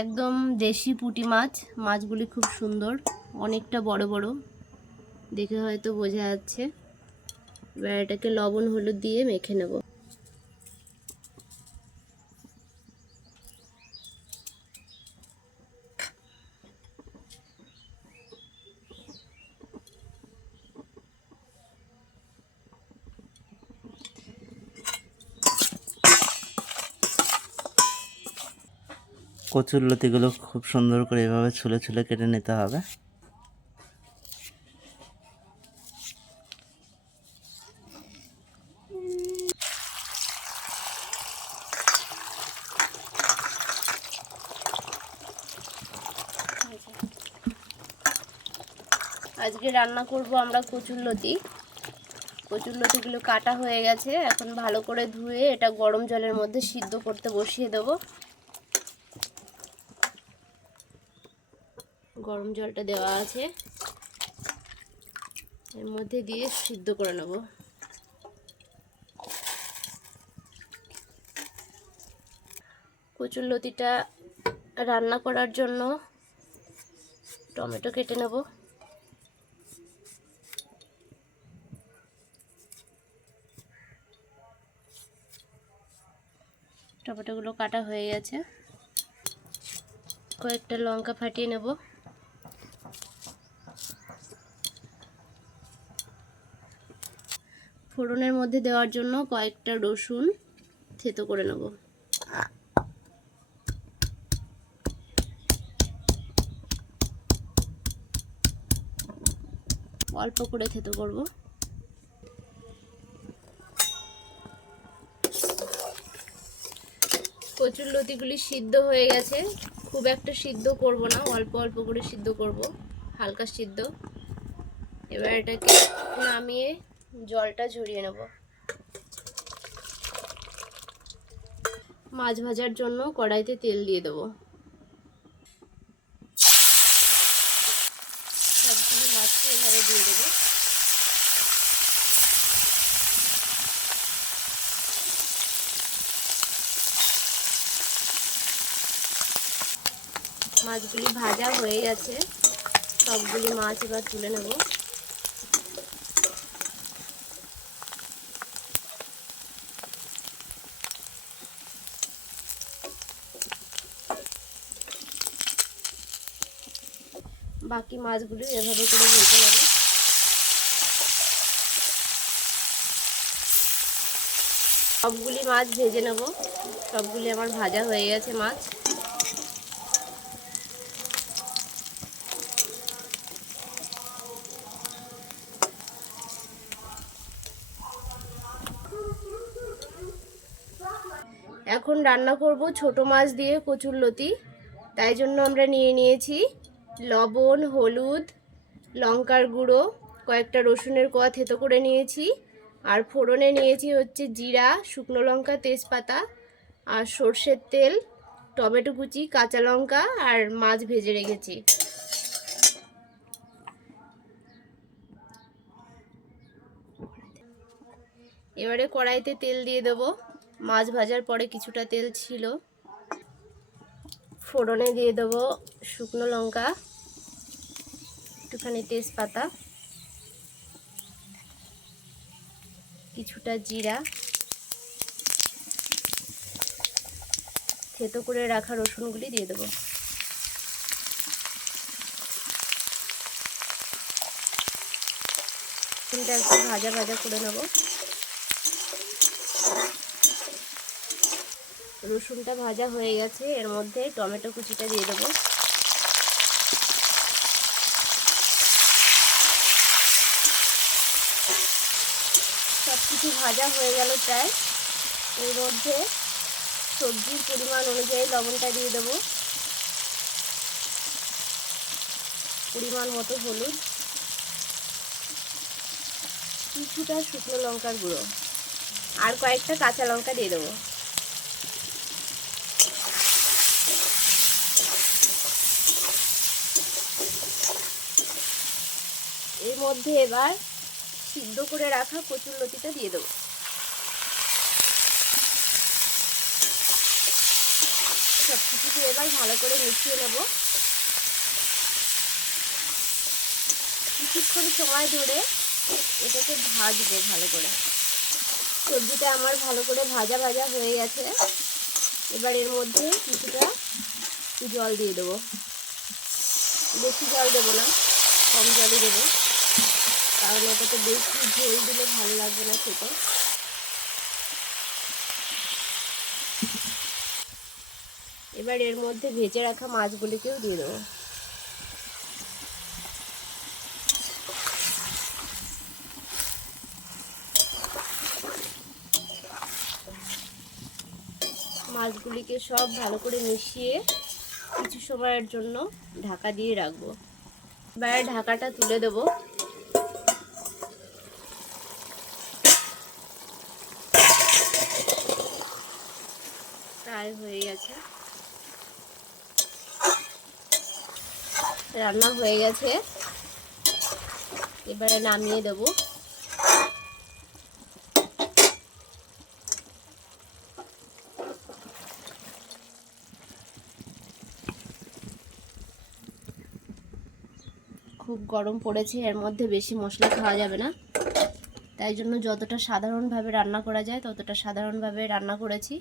একদম দেশি পুঁটি মাছ। মাছগুলি খুব সুন্দর, অনেকটা বড় বড়, দেখে হয়তো বোঝা যাচ্ছে। এবার এটাকে লবণ হলুদ দিয়ে মেখে নেব। কচুরলতিগুলো খুব সুন্দর করে এভাবে ছুলে ছুলে কেটে নিতে হবে। আজকে রান্না করব আমরা কচুরলতি। কচুরলতিগুলো কাটা হয়ে গেছে, এখন ভালো করে ধুয়ে এটা গরম জলের মধ্যে সিদ্ধ করতে বসিয়ে দেব। গরম জলটা দেওয়া আছে, এর মধ্যে দিয়ে সিদ্ধ করে নেব। কচুরলতিটা রান্না করার জন্য টমেটো কেটে নেব। টমেটোগুলো কাটা হয়ে গেছে, কয়েকটা লঙ্কা ফাটিয়ে নেব। ফোড়নের মধ্যে দেওয়ার জন্য কয়েকটা রসুন থেতো করে নেব। অল্প করে থেতো করব। কচুরলতিগুলি সিদ্ধ হয়ে গেছে, খুব একটা সিদ্ধ করব না, অল্প অল্প করে সিদ্ধ করব, হালকা সিদ্ধ। এবার এটাকে নামিয়ে জলটা ঝরিয়ে নেব। মাছ ভাজার জন্য কড়াইতে তেল দিয়ে দেবো। সবগুলো মাছকে এভাবে দিয়ে দেবো। মাছগুলি ভাজা হয়ে গেছে, সবগুলি মাছ এবার তুলে নেব। বাকি মাছগুলি এভাবে করে ভেজে নেব। সবগুলি মাছ ভেজে নেব। সবগুলি আমার ভাজা হয়ে গেছে মাছ। এখন রান্না করব ছোট মাছ দিয়ে কচুরলতি। তাই জন্য আমরা নিয়ে নিয়েছি লবণ, হলুদ, লঙ্কার গুঁড়ো, কয়েকটা রসুনের কোয়া থেতো করে নিয়েছি, আর ফোড়নে নিয়েছি হচ্ছে জিরা, শুকনো লঙ্কা, তেজপাতা আর সর্ষের তেল, টমেটো কুচি, কাঁচা লঙ্কা আর মাছ ভেজে রেখেছি। এবারে কড়াইতে তেল দিয়ে দেবো। মাছ ভাজার পরে কিছুটা তেল ছিল। ফোড়নে দিয়ে দেবো শুকনো লঙ্কা, একটুখানি তেজপাতা, কিছুটা জিরা, থেতো করে রাখা রসুনগুলি দিয়ে দেবো। রসুনটা একটু ভাজা ভাজা করে নেব। রসুনটা ভাজা হয়ে গেছে, এর মধ্যে টমেটো কুচিটা দিয়ে দেবো। সব কিছু ভাজা হয়ে গেল প্রায়। এর মধ্যে সবজির পরিমাণ অনুযায়ী লবণটা দিয়ে দেবো, পরিমাণ মতো হলুদ, কিছুটা শুকনো লঙ্কার গুঁড়ো আর কয়েকটা কাঁচা লঙ্কা দিয়ে দেবো। এর মধ্যে এবার সিদ্ধ করে রাখা কচুরলতিটা দিয়ে দেবো। সব কিছুকে এবার ভালো করে মিশিয়ে নেব। কিছুক্ষণ সময় ধরে এটাকে ভাজবো ভালো করে। সবজিটা আমার ভালো করে ভাজা ভাজা হয়ে গেছে। এবার এর মধ্যে কিছুটা জল দিয়ে দেবো। বেশি জল দেবো না, কম জলই দেবো, কারণ এটাতে বেশি ঝোল দিলে ভালো লাগবে না খেতে। এবার এর মধ্যে ভেজে রাখা মাছগুলিকেও দিয়ে দেবো। মাছগুলিকে সব ভালো করে মিশিয়ে কিছু সময়ের জন্য ঢাকা দিয়ে রাখবো। এবার ঢাকাটা তুলে দেবো। প্রায় হয়ে গেছে, রান্না হয়ে গেছে। এবারে নামিয়ে দেবো। খুব গরম পড়েছে, এর মধ্যে বেশি মশলা খাওয়া যাবে না, তাই জন্য যতটা সাধারণভাবে রান্না করা যায় ততটা সাধারণভাবে রান্না করেছি।